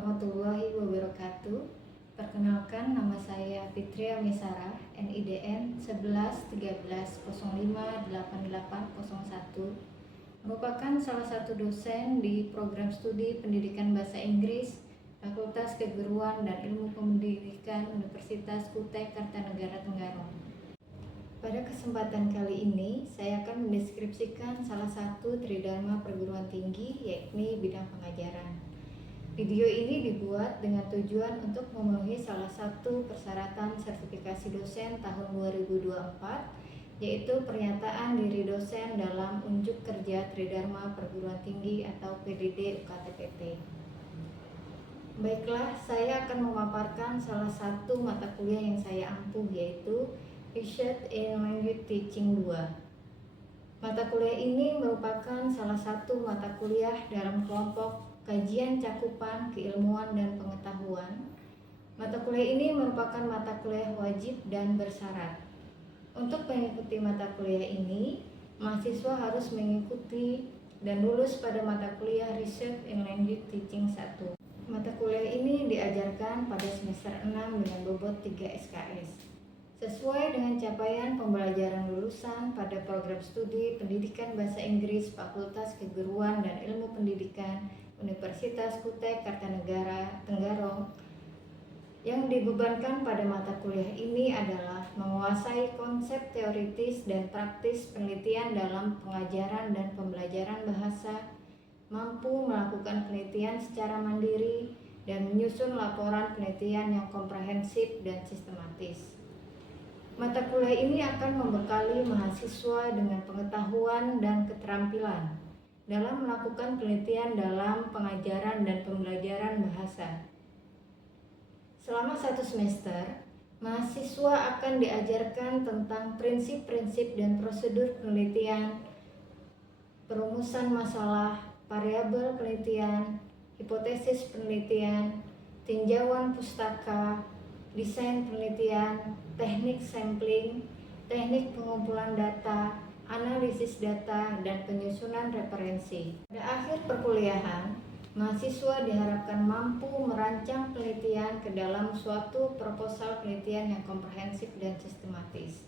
warahmatullahi wabarakatuh. Perkenalkan, nama saya Fitria Misara, NIDN 1113058801, merupakan salah satu dosen di program studi pendidikan bahasa Inggris Fakultas Keguruan dan Ilmu Pendidikan Universitas Kutai Kartanegara Tenggarong. Pada kesempatan kali ini, saya akan mendeskripsikan salah satu tridharma perguruan tinggi, yakni bidang pengajaran. Video ini dibuat dengan tujuan untuk memenuhi salah satu persyaratan sertifikasi dosen tahun 2024, yaitu pernyataan diri dosen dalam unjuk kerja tridharma perguruan tinggi atau PDD UKT-PT. Baiklah, saya akan memaparkan salah satu mata kuliah yang saya ampuh, yaitu Research in Language Teaching 2. Mata kuliah ini merupakan salah satu mata kuliah dalam kelompok kajian cakupan keilmuan dan pengetahuan. Mata kuliah ini merupakan mata kuliah wajib dan bersyarat. Untuk mengikuti mata kuliah ini, mahasiswa harus mengikuti dan lulus pada mata kuliah Research in Language Teaching 1. Mata kuliah ini diajarkan pada semester 6 dengan bobot 3 SKS. Sesuai dengan capaian pembelajaran lulusan pada program studi pendidikan bahasa Inggris Fakultas Keguruan dan Ilmu Pendidikan Universitas Kutai Kartanegara Tenggarong, yang dibebankan pada mata kuliah ini adalah menguasai konsep teoritis dan praktis penelitian dalam pengajaran dan pembelajaran bahasa, mampu melakukan penelitian secara mandiri, dan menyusun laporan penelitian yang komprehensif dan sistematis. Mata kuliah ini akan membekali mahasiswa dengan pengetahuan dan keterampilan dalam melakukan penelitian dalam pengajaran dan pembelajaran bahasa. Selama 1 semester, mahasiswa akan diajarkan tentang prinsip-prinsip dan prosedur penelitian, perumusan masalah, variabel penelitian, hipotesis penelitian, tinjauan pustaka, desain penelitian, teknik sampling, teknik pengumpulan data, analisis data, dan penyusunan referensi. Pada akhir perkuliahan, mahasiswa diharapkan mampu merancang penelitian ke dalam suatu proposal penelitian yang komprehensif dan sistematis.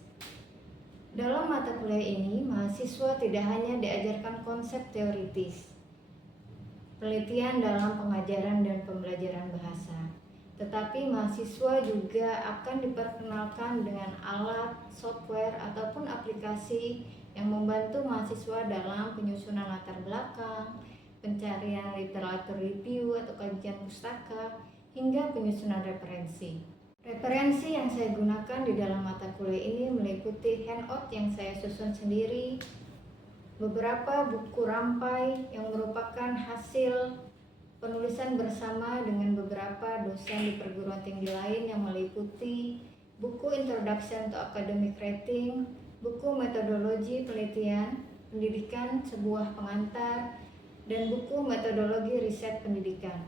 Dalam mata kuliah ini, mahasiswa tidak hanya diajarkan konsep teoritis, penelitian dalam pengajaran dan pembelajaran bahasa, tetapi mahasiswa juga akan diperkenalkan dengan alat, software, ataupun aplikasi yang membantu mahasiswa dalam penyusunan latar belakang, pencarian literatur review atau kajian pustaka, hingga penyusunan referensi. Referensi yang saya gunakan di dalam mata kuliah ini meliputi handout yang saya susun sendiri, beberapa buku rampai yang merupakan hasil penulisan bersama dengan beberapa dosen di perguruan tinggi lain yang meliputi buku Introduction to Academic Writing, buku Metodologi Penelitian Pendidikan Sebuah Pengantar, dan buku Metodologi Riset Pendidikan.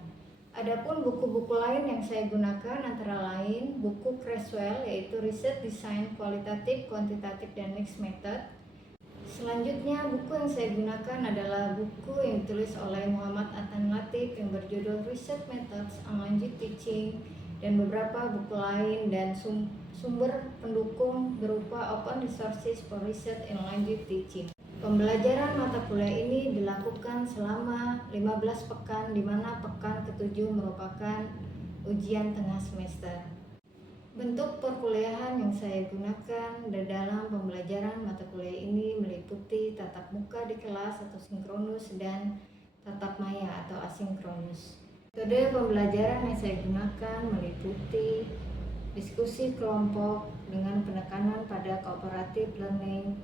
Adapun buku-buku lain yang saya gunakan antara lain buku Creswell, yaitu Research Design Kualitatif, Kuantitatif, dan Mixed Method. Selanjutnya, buku yang saya gunakan adalah buku yang ditulis oleh Muhammad Adnan Latif yang berjudul Research Methods on Language Teaching, dan beberapa buku lain dan sumber pendukung berupa Open Resources for Research in Language Teaching. Pembelajaran mata kuliah ini dilakukan selama 15 pekan, di mana pekan ke-7 merupakan ujian tengah semester. Bentuk perkuliahan yang saya gunakan dalam pembelajaran mata kuliah ini meliputi tatap muka di kelas atau sinkronus dan tatap maya atau asinkronus. Metode pembelajaran yang saya gunakan meliputi diskusi kelompok dengan penekanan pada cooperative learning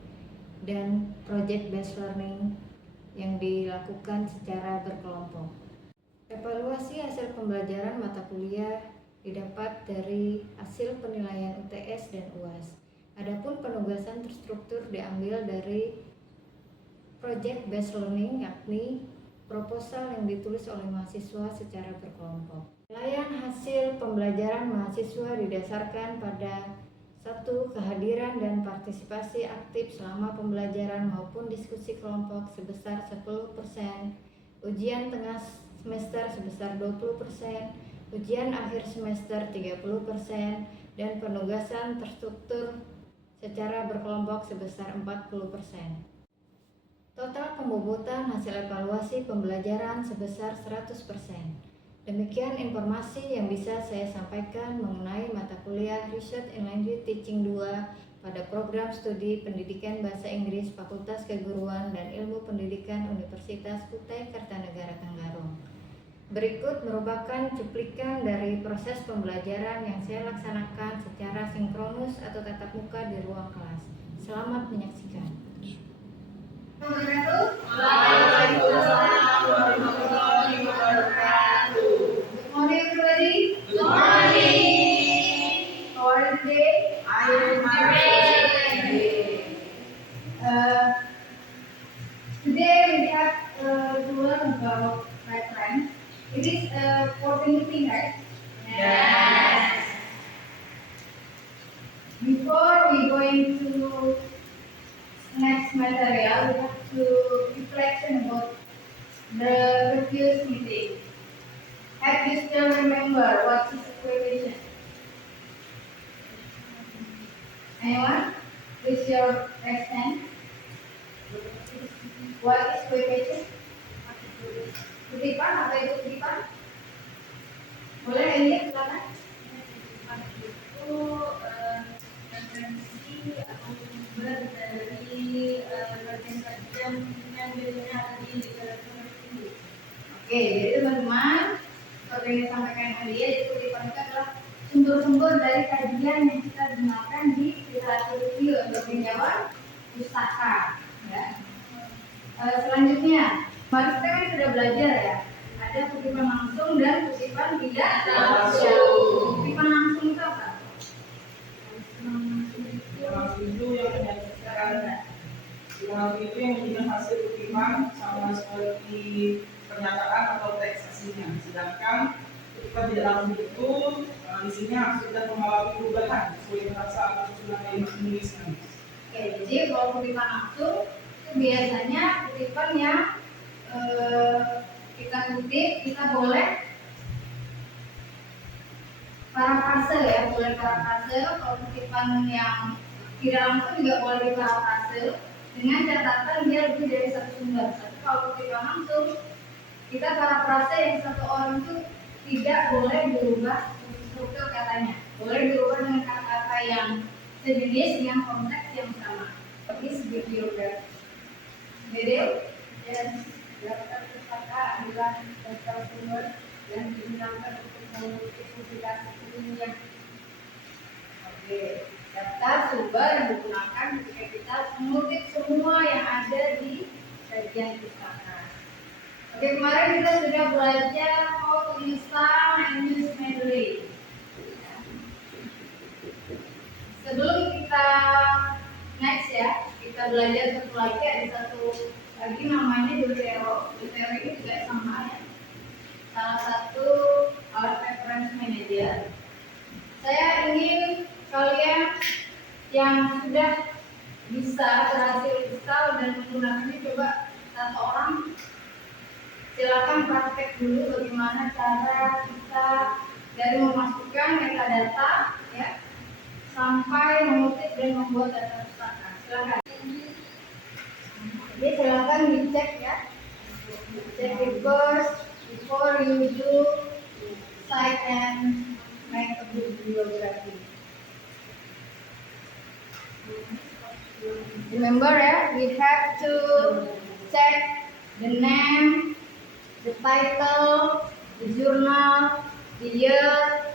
dan project based learning yang dilakukan secara berkelompok. Evaluasi hasil pembelajaran mata kuliah didapat dari hasil penilaian UTS dan UAS. Adapun penugasan terstruktur diambil dari project based learning, yakni proposal yang ditulis oleh mahasiswa secara berkelompok. Penilaian hasil pembelajaran mahasiswa didasarkan pada 1. Kehadiran dan partisipasi aktif selama pembelajaran maupun diskusi kelompok sebesar 10%, ujian tengah semester sebesar 20%, ujian akhir semester 30%, dan penugasan terstruktur secara berkelompok sebesar 40%. Total pembobotan hasil evaluasi pembelajaran sebesar 100%. Demikian informasi yang bisa saya sampaikan mengenai mata kuliah Research in Language Teaching 2 pada program studi Pendidikan Bahasa Inggris Fakultas Keguruan dan Ilmu Pendidikan Universitas Kutai Kartanegara Tenggarong. Berikut merupakan cuplikan dari proses pembelajaran yang saya laksanakan secara sinkronus atau tatap muka di ruang kelas. Selamat menyaksikan. Waalaikumsalam warahmatullahi wabarakatuh. Good morning, everybody. Good morning. How are you today? I am great. Today we have to learn about reference. It is for anything, right? Yes. Before we going to next material, we have to reflection about the previous meeting. Have you still remember what is equation? Anyone? With your right hand. What is equation? Kutipan, apa itu kutipan? Boleh ini silakan. Itu referensi atau sumber dari kajian-kajian yang biasanya ada di literatur itu. Oke, jadi teman-teman, seperti yang disampaikan tadi ya, itu kutipan itu adalah sumber-sumber dari kajian yang kita gunakan di literatur review untuk menjawab pustaka. Ya. Selanjutnya, kemarin kita kan sudah belajar ya, ada kutipan langsung dan kutipan tidak Langsung. Kutipan langsung itu apa? Langsung itu yang menyajikan itu yang menjadi hasil kutipan sama seperti pernyataan atau teks aslinya. Sedangkan kutipan tidak langsung itu isinya sudah mengalami perubahan sesuai bahasa atau susunan yang menuliskan. Oke, jadi kalau kutipan langsung itu biasanya kutipan yang kita kutip, kita boleh parafrase ya, boleh parafrase. Kalau kutipan yang tidak langsung juga boleh diparafrase dengan catatan dia lebih dari satu sumber. Tapi kalau kutipan langsung, kita parafrase yang satu orang itu tidak boleh berubah struktur katanya, boleh berubah dengan kata-kata yang sejenis dengan konteks yang sama. Please bibliography. Video Dan daftar pustaka adalah daftar sumber yang digunakan untuk mengutip publikasi ilmiah. Oke, daftar sumber yang digunakan ketika kita mengutip semua yang ada di kajian pustaka. Oke, kemarin kita sudah belajar how to install and use Mendeley. Sebelum kita next ya, kita belajar satu lagi, ada satu lagi namanya Dotero. Dotero ini juga sama ya, salah satu alat reference manager. Saya ingin kalian yang sudah bisa berhasil install dan menggunakannya, coba satu orang silakan praktek dulu bagaimana cara kita dari memasukkan metadata ya sampai mengutip dan membuat data pustaka. Silakan. Jadi silakan dicek ya. Check it first before you do cite and make a bibliography. Remember ya, we have to check the name, the title, the journal, the year,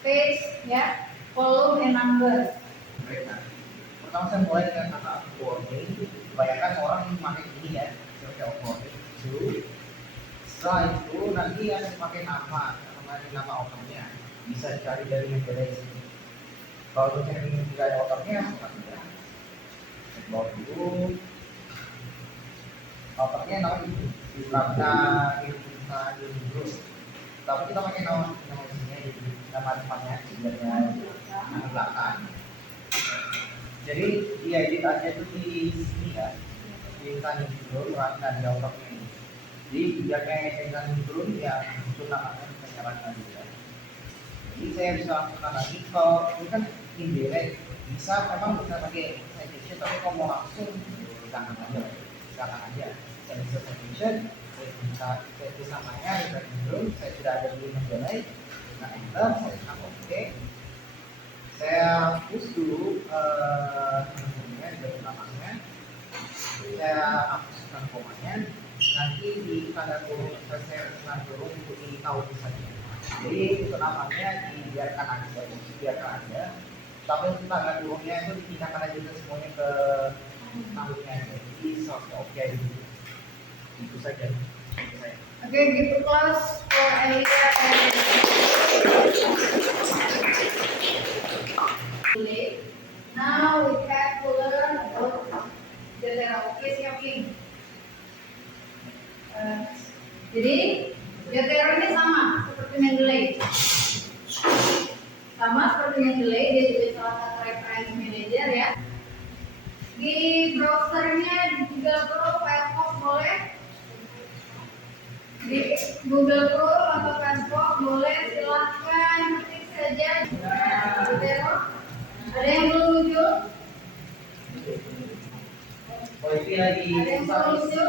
page, ya, column and number. Baik, nah, pertama saya mulai dengan kata onboarding. Bayangkan orang memakai ini ya, seperti onboarding itu. Setelah itu nanti yang dipakai nama authornya bisa dicari dari Mendeley sini. Kalau untuk yang tidak ada authornya, sepertinya bawa dulu. Authornya nama itu, karena itu dulu. Tapi kita pakai nama isinya, nama tempatnya sebenarnya nama belakang. Jadi dia edit aja tuh di sini ya, di tanya dulu perhatikan di authornya ini. Jadi biar kayak dengan turun ya tunangan menyarankan juga. Jadi saya bisa langsung lagi kalau ini kan indirect bisa memang bisa pakai citation, tapi kalau mau langsung jangan aja saya bisa citation, saya bisa namanya bisa turun, saya sudah ada di menjelai, nah enter saya tekan oke, saya push dulu nomornya dari belakangnya, saya hapuskan komanya, nanti di tanda kurung saya tekan kurung untuk ini tahu saja. Jadi untuk namanya dibiarkan aja, tapi untuk tanda kurungnya itu dipindahkan aja semuanya ke tahunnya aja. Jadi oke gitu. Itu saja. Okay, give applause for Elia and now we have to learn about Jotero. Please siapin. Jadi Jotero ini sama seperti Mendeley. Sama seperti Mendeley, dia juga salah satu reference manager ya. Di browsernya di Google Chrome, Firefox boleh. Di Google Chrome atau Firefox boleh, silahkan ketik saja Jotero. Ada yang belum muncul? Ada yang belum muncul?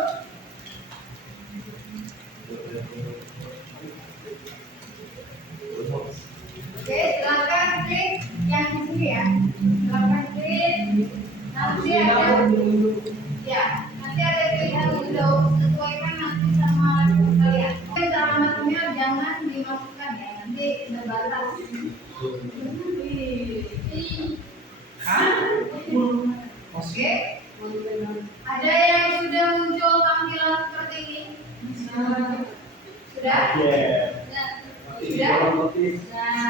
Oke, silakan klik yang di sini ya. Silakan klik. Nanti ada pilihan Windows, sesuaikan nanti sama kalian. Alamatnya jangan dimasukkan ya, nanti terbatas. Oke. Ada yang sudah muncul tampilan seperti ini? Sudah? Sudah? Nah,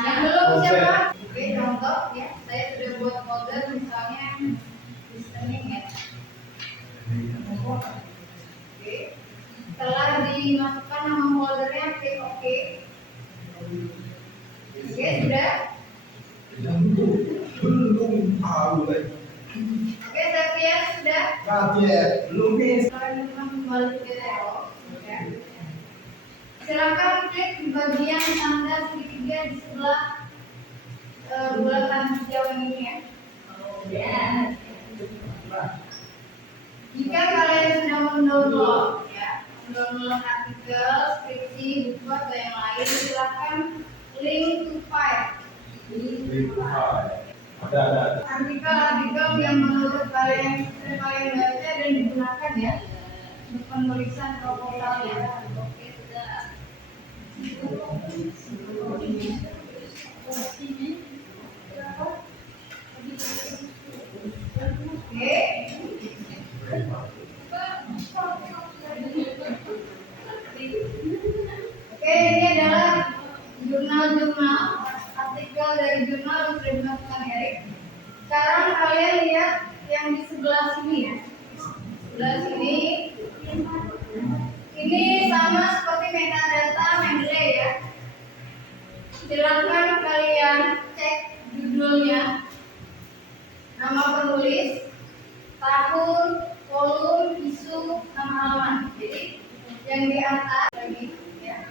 yang belum siapa? Oke, contoh ya. Saya sudah buat folder misalnya listening ya. Oke. Setelah dimasukkan nama foldernya, klik OK. Oke, sudah? Belum tahu lagi. Oke, Satya sudah? Belum nih. Sekarang kita kembali ke Jotero. Ya. Silakan klik di bagian tanda segitiga di sebelah bulatan hijau ini ya. Jika kalian sudah mendownload ya, mendownload artikel, skripsi, buku atau yang lain, silakan link to file. Ada. Artikel yang menurut kalian baca dan digunakan ya untuk penulisan proposal ya. Oke, sudah. Oke, ini adalah jurnal-jurnal, artikel dari jurnal yang sudah dimasukkan Erik. Sekarang kalian lihat yang di sebelah sini ya. Sebelah sini, ini sama seperti metadata Mendeley ya. Silakan kalian cek judulnya, nama penulis, tahun, volume, isu, nama halaman. Jadi yang di atas lagi ya,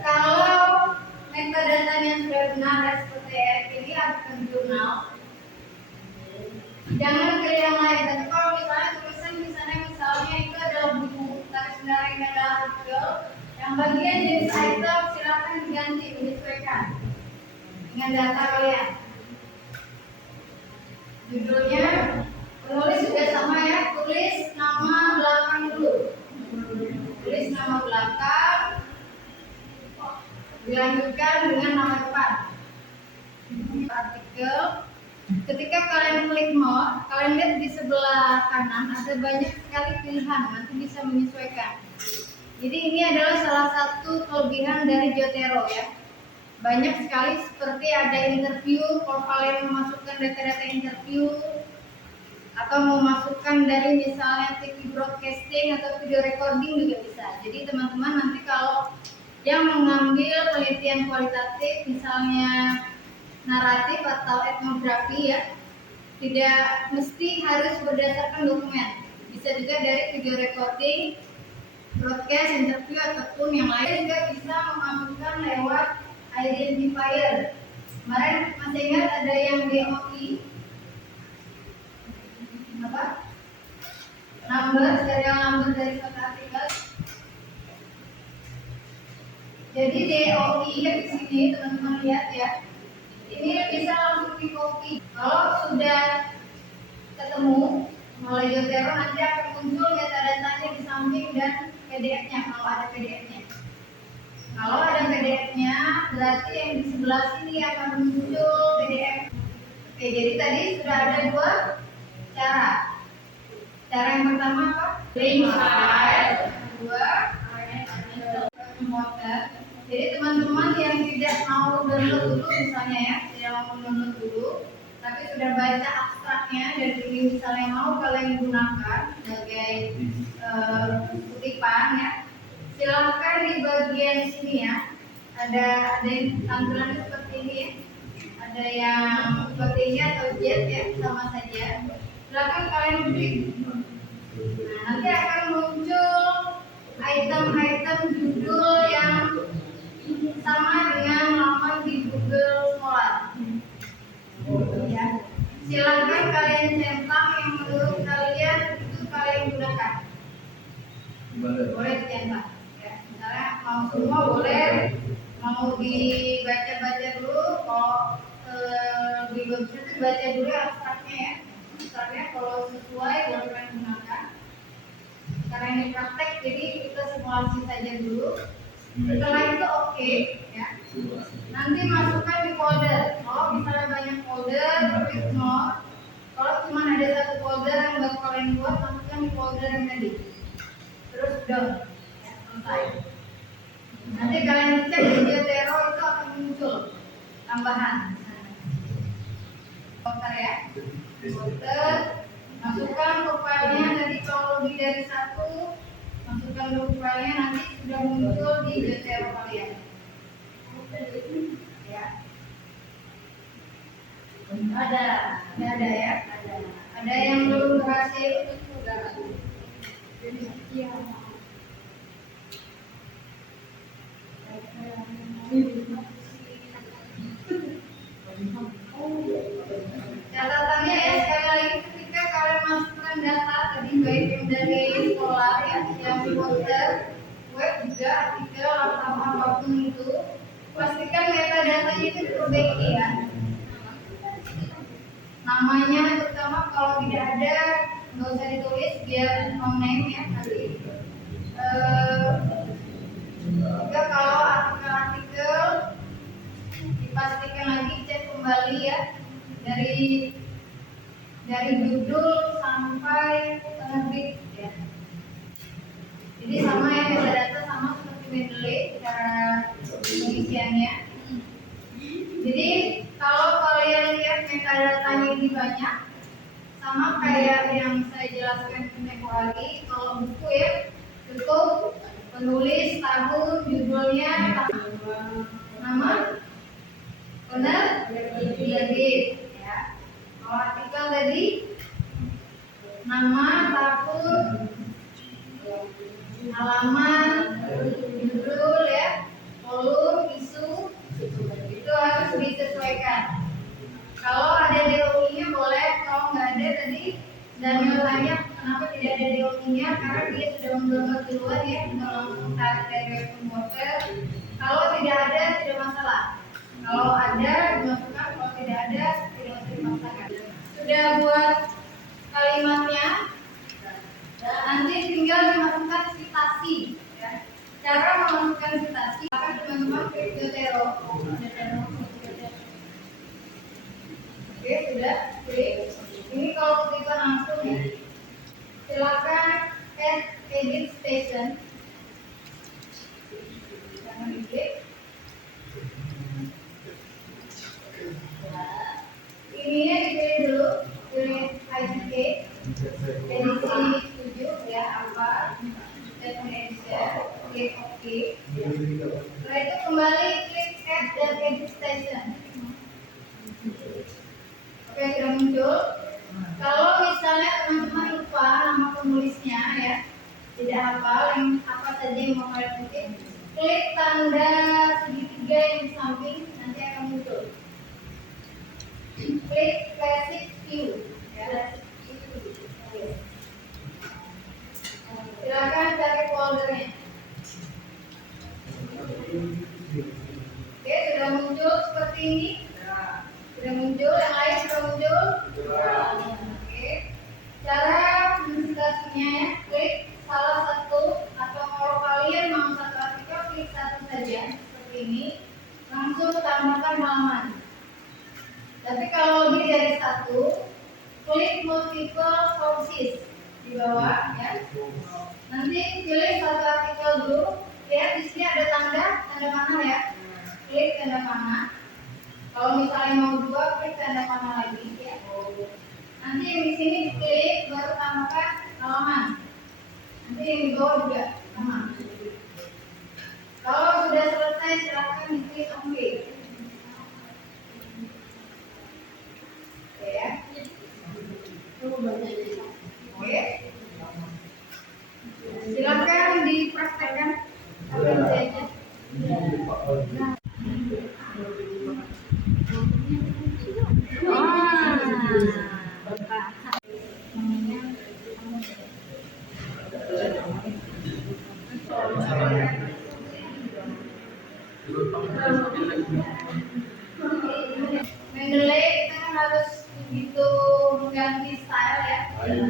kalau metadatanya sudah benar seperti ini akan jurnal, jangan ke yang lain. Tapi kalau misalnya tulisan di sana misalnya itu adalah buku, tapi sebenarnya ini adalah artikel, yang bagian jenis item silakan diganti, menyesuaikan dengan data kalian. Judulnya, penulis juga sama ya, tulis nama belakang dulu. Tulis nama belakang, dilanjutkan dengan nama depan. Artikel. Ketika kalian klik more, kalian lihat di sebelah kanan ada banyak sekali pilihan, nanti bisa menyesuaikan. Jadi ini adalah salah satu kelebihan dari Jotero ya. Banyak sekali seperti ada interview, kalau kalian memasukkan data-data interview atau memasukkan dari misalnya TV broadcasting atau video recording juga bisa. Jadi teman-teman nanti kalau yang mengambil penelitian kualitatif misalnya naratif atau etnografi ya, Tidak mesti harus berdasarkan dokumen, bisa juga dari video recording, broadcast, interview, ataupun yang lain. Juga bisa memasukkan lewat identifier. Kemarin masih ingat ada yang DOI, apa? Serial number dari suatu artikel. Jadi DOI yang di sini teman-teman lihat ya, ini bisa langsung di copy. Kalau sudah ketemu mulai Jotero, nanti akan muncul metadatanya di samping dan PDF-nya kalau ada PDF-nya. Kalau ada PDF-nya, berarti yang di sebelah sini akan muncul PDF. Oke, jadi tadi sudah ada dua cara. Cara yang pertama apa? Link file. Kedua, modal. Jadi teman-teman yang tidak mau download dulu misalnya ya, tidak mau download dulu, tapi sudah baca abstraknya dan ini misalnya mau kalian gunakan sebagai kutipan ya, silahkan di bagian sini ya, ada yang tampilannya seperti ini ya, ada yang seperti ini atau jet ya, sama saja. Silahkan kalian klik. Nah, nanti akan muncul item-item judul yang sama dengan halaman di Google Scholar. Ya. Silahkan kalian centang yang menurut kalian itu kalian gunakan. Boleh dicetak. Ya. Misalnya mau semua boleh, mau dibaca-baca dulu, kalau lebih bagus itu baca dulu abstraknya ya. Abstraknya kalau sesuai boleh kalian gunakan. Karena ini praktek, jadi kita simulasi saja dulu. Setelah itu oke, ya. Nanti masukkan di folder. Kalau misalnya banyak folder, klik more. Kalau cuma ada satu folder yang baru kalian buat, masukkan di folder yang tadi. Terus down, ya, selesai. Nanti kalian cek di Jotero itu akan muncul tambahan. Folder ya, folder. Masukkan profilnya tadi kalau lebih dari satu, masukkan profilnya nanti sudah muncul di Jotero kalian. Ya. Ada ya, ada yang belum berhasil sudah. Catatannya ya, sekali lagi ketika kalian masukkan data tadi baik yang dari sekolah ya, yang folder, web juga, artikel atau apapun itu, pastikan metadatanya itu diperbaiki ya. Namanya terutama kalau tidak ada nggak usah ditulis biar no name ya tadi. Juga kalau artikel-artikel dipastikan lagi cek kembali ya dari judul sampai penerbit ya. Jadi sama ya, metadata sama seperti Mendeley cara pengisiannya. Jadi kalau kalian lihat metadatanya ini banyak, sama kayak yang saya jelaskan tempo hari. Kalau buku ya cukup penulis, tahun, judulnya, nama, benar, terbit ya. Kalau artikel tadi nama, tahun, halaman, judul ya, kolom, isu, itu harus disesuaikan. Kalau ada DOI-nya boleh, kalau nggak ada tadi Daniel tanya kenapa tidak ada DOI-nya, karena dia sudah mendownload duluan ya, langsung tarik dari web converter. Kalau tidak ada tidak masalah. Kalau ada dimasukkan, kalau tidak ada tidak usah dimasukkan. Sudah buat kalimatnya, nanti tinggal dimasukkan citasi. Ya. Cara memasukkan citasi, akan teman-teman klik Jotero. Oke, sudah klik. Ini kalau kita langsung ya, silakan add edit station. Jangan diklik. Ininya dipilih dulu, pilih ICK, edisi 7 ya, apa, statement edition, klik OK. Setelah itu kembali klik add dan edit station. Oke, sudah muncul. yang apa saja yang mau kalian ketik, klik tanda segitiga yang di samping, nanti akan muncul. Klik classic view, ya. Silakan cari foldernya. Oke, sudah muncul seperti ini. Sudah muncul, yang lain sudah muncul. Oke, cara menginstalasinya ya, klik salah satu atau kalau kalian mau satu artikel, klik satu saja seperti ini, langsung tambahkan halaman. Tapi kalau lebih dari satu, klik multiple sources di bawah ya. Nanti pilih satu artikel dulu. Lihat di sini ada tanda panah ya. Klik tanda panah. Kalau misalnya mau dua, klik tanda panah lagi ya. Nanti yang di sini klik baru tambahkan halaman. Nanti yang di bawah juga sama. Kalau sudah selesai silakan diklik OK. Oke ya. Oke. Silakan dipraktekkan apa saja. Mendeley kita kan harus begitu mengganti style ya.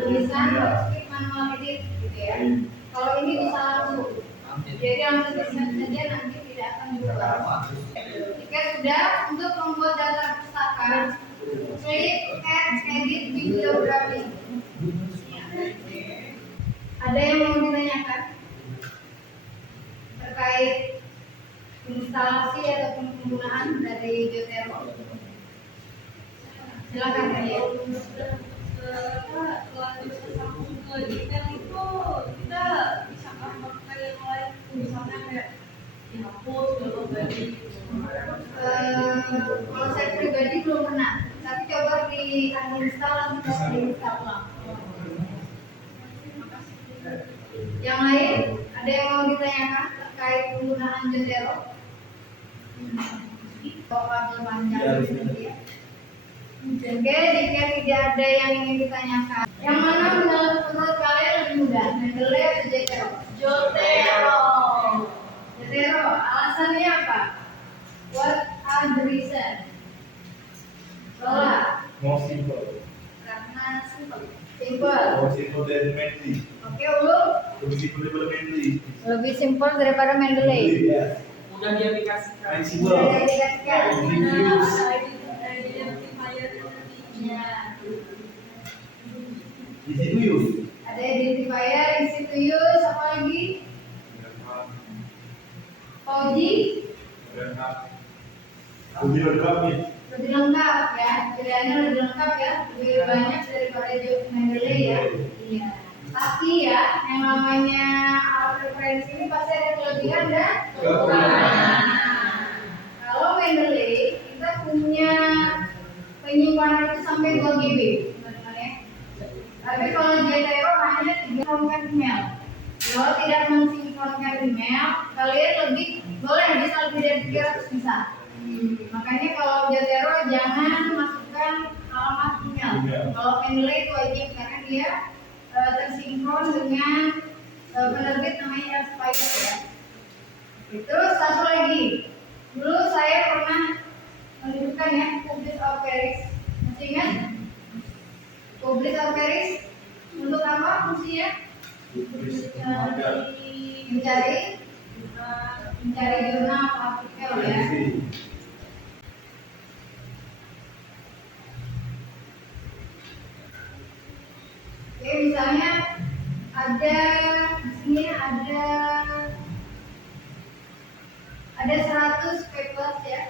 Tulisan harus klik manual edit gitu ya. Kalau ini bisa langsung. Jadi langsung diset saja, nanti tidak akan berubah. Jika sudah, untuk membuat daftar pustaka, klik add edit bibliografi. Ada yang mau ditanyakan terkait instalasi ataupun penggunaan dari Zotero? Silakan kalian. Setelah bisa sambung ke detail itu kita bisa pakai yang lain, misalnya kayak dihapus kalau tadi. Kalau saya pribadi belum pernah, tapi coba di uninstall atau diinstal ulang. Yang lain ada yang mau ditanyakan terkait penggunaan Zotero? Kabel panjang gitu ya. Oke, jika tidak ada yang ingin ditanyakan, yang mana menurut kalian lebih mudah, Mendeley atau Zotero? Zotero, alasannya apa? What are the reason? Lola, More simple. karena simple. More simple than Mendeley. Oke, ulur Lebih simple daripada Mendeley. lebih simple daripada Mendeley. Ya. Mudah diaplikasikan. Fleksibel. Sudah dikasihkan. Ya. Easy to use. Ada identifier, easy to use, apa lagi? Koji, Lebih lengkap nih. lebih lengkap ya, pilihannya lebih lengkap ya, lebih banyak daripada Mendeley ya. Iya. Tapi ya, yang namanya alat referensi ini pasti ada kelebihan dan kekurangan. Kalau Mendeley kita punya penyimpanan itu sampai 2 GB, teman-teman ya. Tapi kalau Zotero hanya 3 email. Kalau tidak mensinkronkan email, kalian lebih boleh bisa lebih dari 300 bisa. Makanya kalau Zotero jangan masukkan alamat email. Kalau Mendeley itu wajib karena dia tersinkron dengan penerbit namanya Elsevier ya. Terus satu lagi, dulu saya pernah menunjukkan ya Publish or Perish. Masih ingat? Publish or Perish untuk apa fungsinya? Mencari jurnal atau artikel ya. Oke, misalnya ada di sini ada 100 papers ya.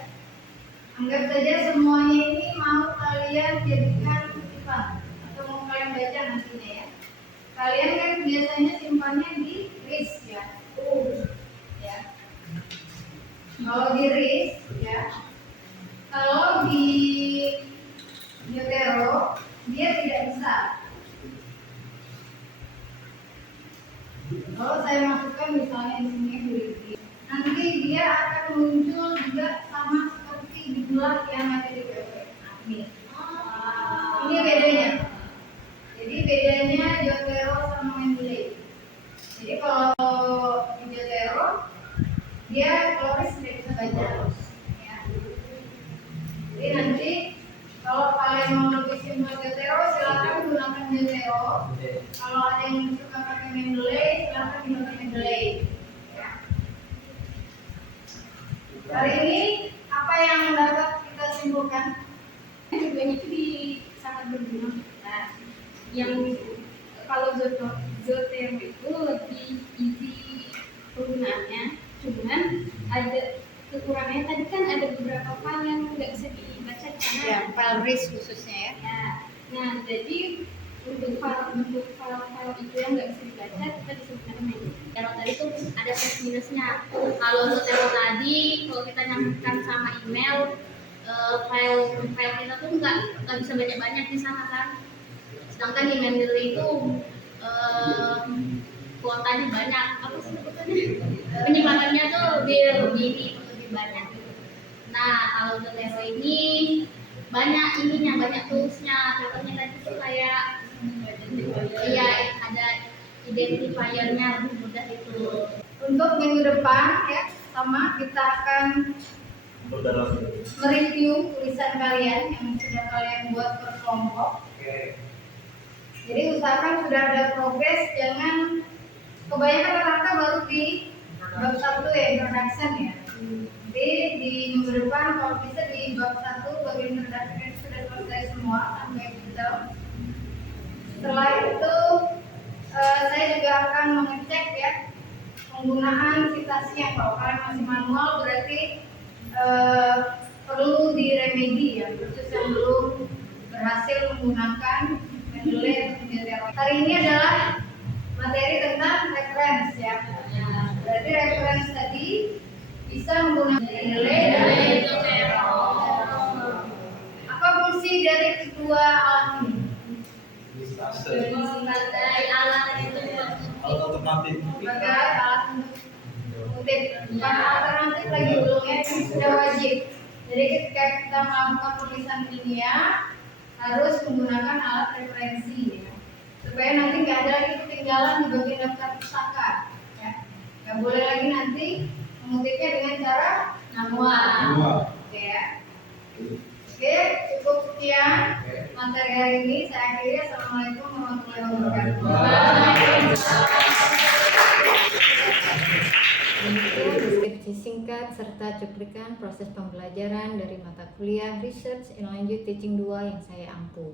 Anggap saja semuanya ini mau kalian jadikan kutipan atau mau kalian baca nantinya ya. Kalian kan biasanya simpannya di RIS ya. Ya. Kalau di RIS ya. Kalau di Zotero dia tidak bisa. Kalau saya masukkan misalnya di sini Wiki, nanti dia akan muncul juga sama seperti di bulan yang ada di web admin. Ini bedanya. Jadi bedanya Jotero sama Mendeley. Jadi kalau di Jotero dia Flores tidak bisa baca. Ya. Jadi nanti kalau kalian mau lebih simpel Jotero silakan gunakan Jotero. Kalau ada yang suka pakai Mendeley silakan gunakan Mendeley. Ya. Hari ini apa yang dapat kita simpulkan? Keduanya itu sangat berguna. Nah, yang kalau Zotero itu lebih easy penggunaannya, cuman ada kekurangannya. Tadi kan ada beberapa file yang nggak bisa dibaca di sana. Ya, file RIS khususnya ya. Ya, nah jadi untuk file itu yang nggak bisa dibaca kita disebutkan main. Kalau tadi tuh ada plus minusnya. Kalau Zotero tadi kalau kita nyambungkan sama email, file kita tuh nggak bisa banyak di sana kan. Sedangkan di Mendeley itu kuotanya banyak, apa sih sebutannya? Penyimpanan tuh lebih banyak. Nah kalau Zotero ini banyak ininya, banyak toolsnya. Contohnya tadi tuh kayak ya ada identifiernya lebih mudah itu. Untuk minggu depan ya sama kita akan mereview tulisan kalian yang sudah kalian buat per kelompok. Jadi usahakan sudah ada progres, jangan kebanyakan rata-rata baru di bab 1 ya, introduction ya. Jadi di minggu depan kalau bisa di bab 1 bagian introduction sudah selesai semua sampai detail. Setelah itu saya juga akan mengecek ya penggunaan citasinya. Kalau kalian masih manual berarti perlu diremedi ya, khusus yang belum berhasil menggunakan Mendeley atau Jotero. Hari ini adalah materi tentang reference ya. Berarti reference tadi bisa menggunakan Mendeley dan Jotero. Apa fungsi dari kedua alat ini? Sebagai alat itu Alat alternatif. Sebagai alat untuk mengutip, bukan alternatif lagi belum ya, ini sudah wajib. Jadi ketika kita melakukan tulisan ilmiah harus menggunakan alat referensi ya. Supaya nanti nggak ada lagi ketinggalan di bagian daftar pustaka ya. Nggak boleh lagi nanti mengutipnya dengan cara manual. Oke ya. Oke, cukup sekian materi hari ini. Saya akhiri. Assalamualaikum warahmatullahi wabarakatuh. Demikian deskripsi singkat serta cuplikan proses pembelajaran dari mata kuliah Research and Lanjut Teaching 2 yang saya ampuh.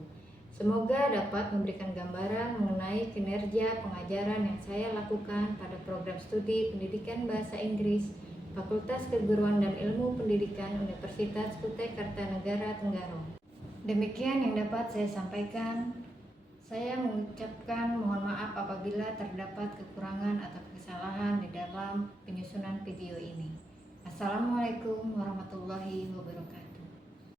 Semoga dapat memberikan gambaran mengenai kinerja pengajaran yang saya lakukan pada program studi Pendidikan Bahasa Inggris Fakultas Keguruan dan Ilmu Pendidikan Universitas Kutai Kartanegara Tenggarong. Demikian yang dapat saya sampaikan. Saya mengucapkan mohon maaf apabila terdapat kekurangan atau kesalahan di dalam penyusunan video ini. Assalamualaikum warahmatullahi wabarakatuh.